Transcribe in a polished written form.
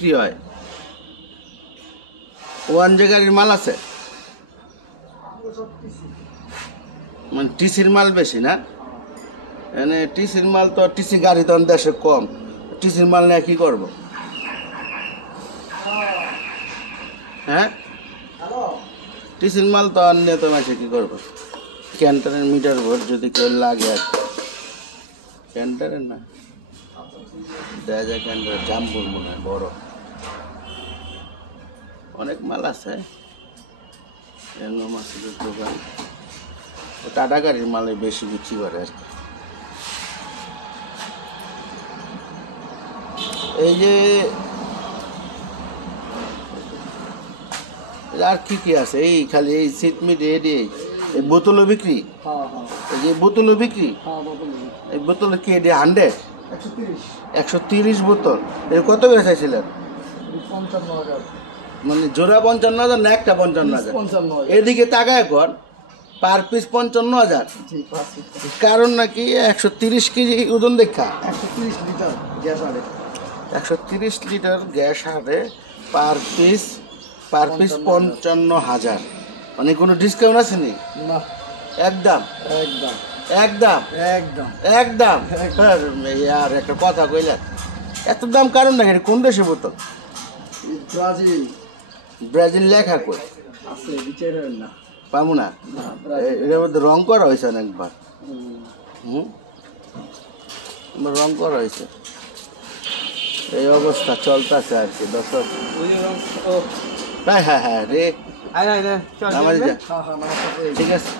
বিক্রি হয়। ওয়ান যে গাড়ির মাল আছে, মানে টিসির মাল বেশি না? এনে টিসির মাল তো, টিসি গাড়ি তো দেশে কম, টিসির মাল নিয়ে কি করবো? হ্যাঁ, টিসির মাল তো আর নিয়ে তো মাসে কি করবো? ক্যান্টারের মিটার ভোট যদি কেউ লাগে আর ক্যান্টারের না দেখা যায়, ক্যান্টারের জাম্বুর মনে হয় বড়, অনেক মাল আছে। মাছের দোকান, টাটা গাড়ির মালে বেশি বিক্রি করে আর কি। এই যে আর কি কি আছে, এই খালি এই সিট মিট এই বোতলও বিক্রি, এই যে বোতলও বিক্রি, এই বোতল কি 100 130 বোতল। এর কত করে চাইছিলেন? 55,000। মানে জোড়া 55,000 না একটা 55,000? এদিকে টাকা এখন পার পিস 55,000। কারণ নাকি 130 কেজি ওজন দেখা 130 লিটার গ্যাস আরে 130 লিটার গ্যাস হারে পার পিস 55,000। মানে কোনো ডিসকাউন্ট আছে নি? না, একদম একদম একদম একদম একদম। আর একটা কথা কইলেন, এত দাম কারণ নাকি? কোন দেশে বোতল? ব্রাজিল। ব্রাজিল লেখা কই আছে, বিচারের না পাবো না। এটার মধ্যে রং করা হয়েছে অনেকবার। রং করা হয়েছে। এই অবস্থা চলতেছে আর কি দর্শক। হ্যাঁ হ্যাঁ হ্যাঁ রে, আয় আয় রে, চল নামাজ যা। হ্যাঁ হ্যাঁ, ঠিক আছে।